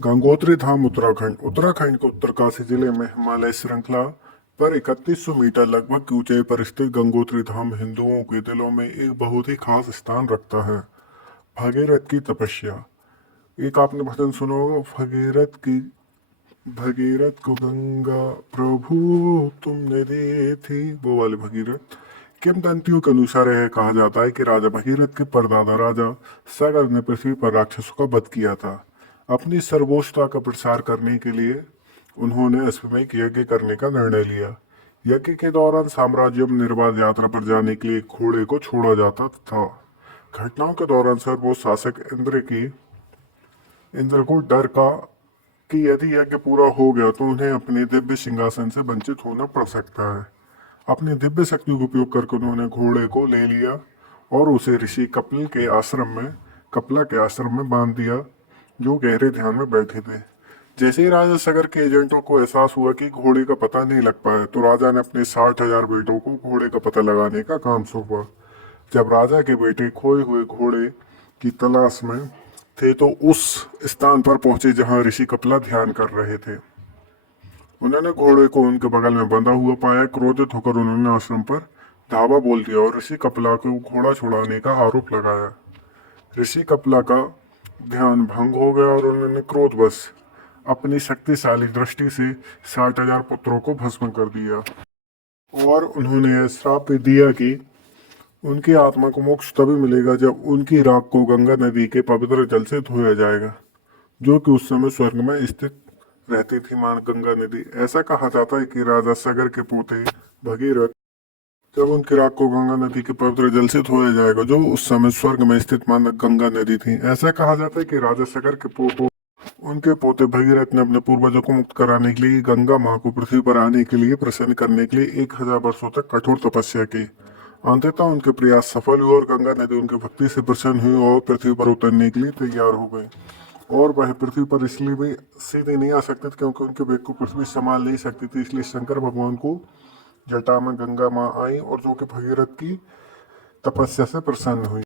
गंगोत्री धाम उत्तराखंड उत्तराखंड के उत्तरकाशी जिले में हिमालय श्रृंखला पर 3100 मीटर लगभग की ऊंचाई पर स्थित गंगोत्री धाम हिंदुओं के दिलों में एक बहुत ही खास स्थान रखता है। भगीरथ की तपस्या। एक आपने भजन सुना होगा, भगीरथ को गंगा प्रभु तुमने दी थी, वो वाले भगीरथ। किंवदंतियों के अनुसार यह कहा जाता है कि राजा भगीरथ के परदादा राजा सागर ने पृथ्वी पर राक्षसों का वध किया था। अपनी सर्वोच्चता का प्रसार करने के लिए उन्होंने अश्वमेध यज्ञ करने का निर्णय लिया। यज्ञ के दौरान साम्राज्य में निर्बाध यात्रा पर जाने के लिए घोड़े को छोड़ा जाता था। घटनाओं के दौरान सर्वोच्च शासक इंद्र को डर का कि यदि यज्ञ पूरा हो गया तो उन्हें अपने दिव्य सिंहासन से वंचित होना पड़ सकता है। अपनी दिव्य शक्ति का उपयोग करके उन्होंने घोड़े को ले लिया और उसे ऋषि कपला के आश्रम में बांध दिया, जो गहरे ध्यान में बैठे थे। जैसे ही राजा सगर के एजेंटों को एहसास हुआ कि घोड़े का पता नहीं लग पाया, तो राजा ने अपने 60,000 बेटों को घोड़े का पता लगाने का काम सौंपा। जब राजा के बेटे खोए हुए घोड़े की तलाश में थे तो उस स्थान पर पहुंचे जहां ऋषि कपिला ध्यान कर रहे थे। उन्होंने घोड़े को उनके बगल में बंधा हुआ पाया। क्रोधित होकर उन्होंने आश्रम पर धावा बोल दिया और ऋषि कपिला को घोड़ा छुड़ाने का आरोप लगाया। ऋषि कपिला का ध्यान भंग हो गया और उन्होंने क्रोधवश अपनी शक्तिशाली दृष्टि से 60,000 पुत्रों को भस्म कर दिया और उन्होंने यह श्राप भी दिया कि उनकी आत्मा को मोक्ष तभी मिलेगा जब उनकी राख को गंगा नदी के पवित्र जल से धोया जाएगा, जो कि उस समय स्वर्ग में स्थित रहती थी मां गंगा नदी। ऐसा कहा जाता है कि राजा सगर के पोते भगीरथ, जब उनकी राख को गंगा नदी के पवित्र जल से धोया जाएगा, जो उस समय स्वर्ग में स्थित मां गंगा नदी थी। ऐसा कहा जाता है कि राजा सगर के उनके पोते भगीरथ ने अपने पूर्वजों को मुक्त कराने के लिए गंगा मां को पृथ्वी पर आने के लिए प्रसन्न करने के लिए 1000 वर्षों तक कठोर तपस्या की। अंततः उनके प्रयास सफल हुए और गंगा नदी उनकी भक्ति से प्रसन्न हुई और पृथ्वी पर उतरने के लिए तैयार हो गए। और वह पृथ्वी पर इसलिए भी सीधे नहीं आ सकते थे क्योंकि उनके वेग को पृथ्वी संभाल नहीं सकती थी। इसलिए शंकर भगवान को जटा में गंगा माँ आई और जो कि भगीरथ की तपस्या से प्रसन्न हुई।